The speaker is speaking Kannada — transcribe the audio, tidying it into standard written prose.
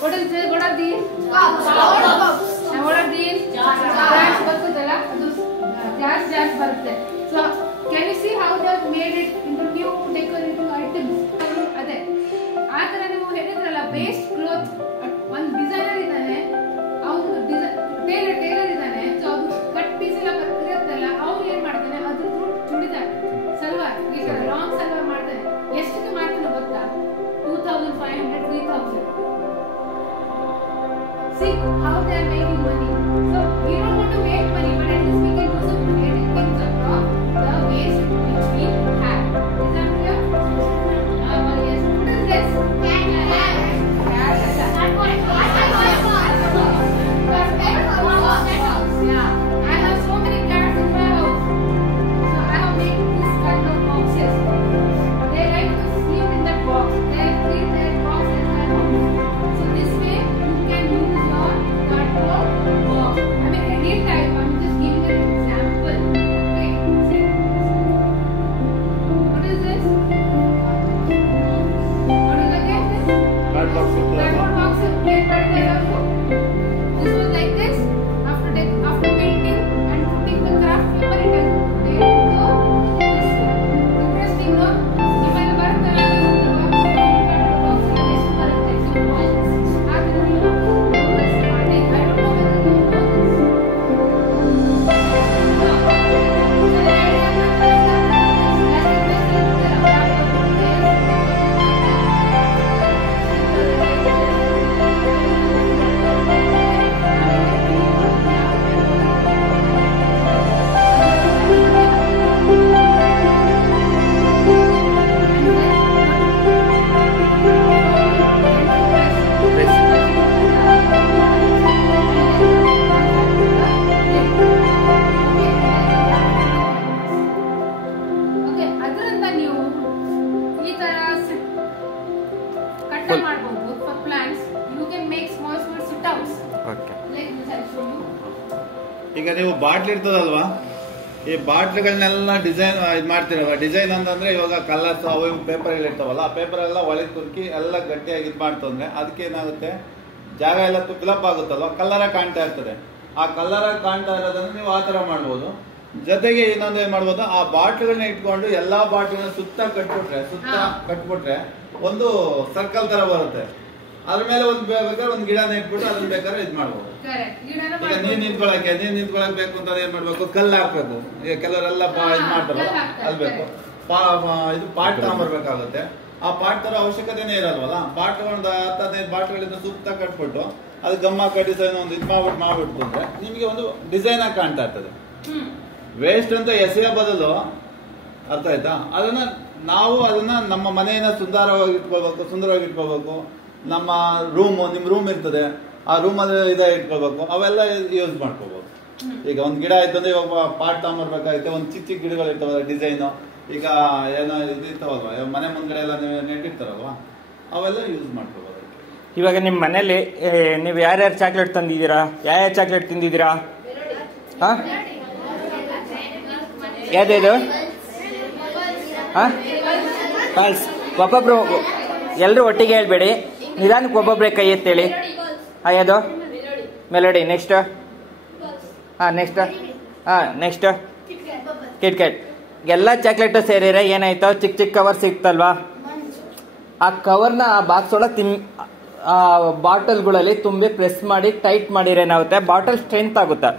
What is this? What are these? And what are these? Jars ಬರ್ತದಲ್ಲ ಅದು jars ಬರುತ್ತೆ. So can you see how they have made it into new decorative items? ಅದೇ ಆ ತರ ನೀವು ಹೇಳಿದ್ರಲ್ಲ ವೇಸ್ಟ್ ಕ್ಲೋತ್ ಒಂದು ಡಿಸೈನರ್ ಇದ್ದಾನೆ ಅವನು ಟೇಲರ್ ಇದ್ದಾನೆ. ಸೊ ಅದು ಕಟ್ ಪೀಸ್ ಎಲ್ಲ ಇರುತ್ತಲ್ಲ ಅವ್ನು ಏನ್ ಮಾಡ್ತಾನೆ ಅದ್ರ ಚೂಡಿದಾರ್ ಸಲ್ವಾರ್ ಈ ತರ ಲಾಂಗ್ ಸಲ್ವಾರ್ ಮಾಡ್ತಾನೆ. ಎಷ್ಟಕ್ಕೆ ಮಾಡ್ತಾನೆ ಗೊತ್ತಾ? 2500 3000. See how they are making money. So we don't want to make money, but at least we can do some creative things across the waste which we have. Is that clear? Yes. What is this? Yeah. I have so many cats in my house. So I have made this kind of boxes. They like to sleep in that box. They clean that box in their home. So this way you can use your cardboard box. I mean any type. I'm just giving an example. Okay. See. What is this? What is again this? Cardboard box. Played by the also. This was like this. After painting and putting the craft paper, it has made go this way. Interesting, no? If I work for plants, you can make small sit-outs. Okay. Like this, I'll show you. ಈಗ ನೀವು ಬಾಟ್ಲಿ ಇರ್ತದಲ್ವಾ, ಈ ಬಾಟ್ಲಿಗಳನ್ನೆಲ್ಲ ಡಿಸೈನ್ ಇದು ಮಾಡ್ತಿರಲ್ಲ. ಡಿಸೈನ್ ಅಂತಂದ್ರೆ ಇವಾಗ ಕಲರ್ಸ್ ಅವು ಪೇಪರ್ ಇರ್ತಾವಲ್ಲ, ಆ ಪೇಪರ್ ಎಲ್ಲ ಒಳಗೆ ತುರ್ಕಿ ಎಲ್ಲ ಗಟ್ಟಿಯಾಗಿ ಇದು ಮಾಡ್ತಂದ್ರೆ ಅದಕ್ಕೆ ಏನಾಗುತ್ತೆ, ಜಾಗ ಎಲ್ಲ ಫಿಲಪ್ ಆಗುತ್ತಲ್ವ, ಕಲರ ಕಾಣ್ತಾ ಇರ್ತದೆ. ಆ ಕಲರ ಕಾಣ್ತಾ ಇರೋದನ್ನ ನೀವು ಆ ತರ ಮಾಡ್ಬೋದು. ಜೊತೆಗೆ ಇನ್ನೊಂದು ಏನ್ ಮಾಡ್ಬೋದು, ಆ ಬಾಟ್ಲಿಗಳನ್ನ ಇಟ್ಕೊಂಡು ಎಲ್ಲಾ ಬಾಟ್ಲಿಗಳನ್ನ ಸುತ್ತ ಕಟ್ಬಿಟ್ರೆ ಒಂದು ಸರ್ಕಲ್ ತರ ಬರುತ್ತೆ. ಅದ್ರ ಮೇಲೆ ಒಂದು ಬೇಕಾದ್ರೆ ಒಂದು ಗಿಡನ ಇಟ್ಬಿಟ್ಟು ಅದನ್ನ ಬೇಕಾದ್ರೆ ಇದು ಮಾಡ್ಬೋದು. ಈಗ ನೀರ್ ನಿಂತ್ಕೊಳಕ್ ಬೇಕು ಅಂತ ಏನ್ ಮಾಡ್ಬೇಕು, ಕಲ್ಲು ಹಾಕ್ಬೇಕು. ಈಗ ಕೆಲವರೆಲ್ಲ ಇದು ಮಾಡ್ತಾರಲ್ಲ ಅಲ್ಲಿ ಬೇಕು, ಇದು ಪಾಟ್ ತಗೊಂಡ್ಬರ್ಬೇಕಾಗುತ್ತೆ. ಆ ಪಾಟ್ ತರ ಅವಶ್ಯಕತೆನೇ ಇರಲ್ವಲ್ಲ, ಬಾಟ್ಲುಗಳನ್ನ 10-15 ಬಾಟ್ಲಿಗಳಿಂದ ಸುತ್ತ ಕಟ್ಬಿಟ್ಟು ಅದು ಗಮ್ಮ ಡಿಸೈನ್ ಒಂದು ಇದು ಮಾಡ್ಬಿಟ್ಟು ಅಂದ್ರೆ ನಿಮಗೆ ಒಂದು ಡಿಸೈನ್ ಆಗಿ ಕಾಣ್ತಾ ಇರ್ತದೆ. ವೇಸ್ಟ್ ಅಂತ ಎಸೆಯ ಬದಲು, ಅರ್ಥ ಆಯ್ತಾ, ಅದನ್ನ ನಮ್ಮ ಮನೆಯನ್ನ ಸುಂದರವಾಗಿ ಇಟ್ಕೋಬೇಕು. ನಮ್ಮ ನಿಮ್ ರೂಮ್ ಇರ್ತದೆ, ಆ ರೂಮ್ ಅಲ್ಲಿ ಇಟ್ಕೋಬೇಕು, ಅವೆಲ್ಲ ಯೂಸ್ ಮಾಡ್ಕೋಬಹುದು. ಈಗ ಒಂದ್ ಗಿಡ ಆಯ್ತು ಅಂದ್ರೆ ಇವಾಗ ಪಾಟ್ ತಗೊಂಡ್ಬರ್ಬೇಕಾಗುತ್ತೆ. ಒಂದ್ ಚಿಕ್ಕ ಗಿಡಗಳು ಇರ್ತಾವಲ್ಲ ಡಿಸೈನ್, ಈಗ ಏನೋ ಇದು ಇರ್ತಾವಲ್ವಾ ಮನೆ ಮುಂದ್ಗಡೆ ಎಲ್ಲ ನೆಟ್ಟಿರ್ತಾರಲ್ವಾ, ಅವೆಲ್ಲ ಯೂಸ್ ಮಾಡ್ಕೋಬಹುದು. ಇವಾಗ ನಿಮ್ ಮನೇಲಿ ನೀವು ಯಾರ್ಯಾರು ಚಾಕ್ಲೇಟ್ ತಂದಿದ್ದೀರಾ, ಯಾವ ಚಾಕ್ಲೇಟ್ ತಿಂದಿದ್ದೀರಾ? ಯಾವ್ದು? ಫಾಲ್ಸ್. ಒಬ್ಬೊಬ್ರು ಎಲ್ರು ಒಟ್ಟಿಗೆ ಹೇಳ್ಬೇಡಿ, ನಿಧಾನಕ್ಕೆ ಒಬ್ಬೊಬ್ರೆ ಕೈ ಎತ್ತೇಳಿ. ಯಾವುದು? Melody. Next? Next kit cat. ಎಲ್ಲ ಚಾಕ್ಲೇಟ್ ಸೇರಿದ್ರೆ ಏನಾಯ್ತು, ಚಿಕ್ಕ ಚಿಕ್ಕ ಕವರ್ ಸಿಕ್ತಲ್ವಾ, ಆ ಕವರ್ನ ಆ ಬಾಕ್ಸ್ ಒಳಗೆ ಬಾಟಲ್ಗಳಲ್ಲಿ ತುಂಬಿ ಪ್ರೆಸ್ ಮಾಡಿ ಟೈಟ್ ಮಾಡಿದ್ರೆ ಏನಾಗುತ್ತೆ, ಬಾಟಲ್ ಸ್ಟ್ರೆಂತ್ ಆಗುತ್ತೆ.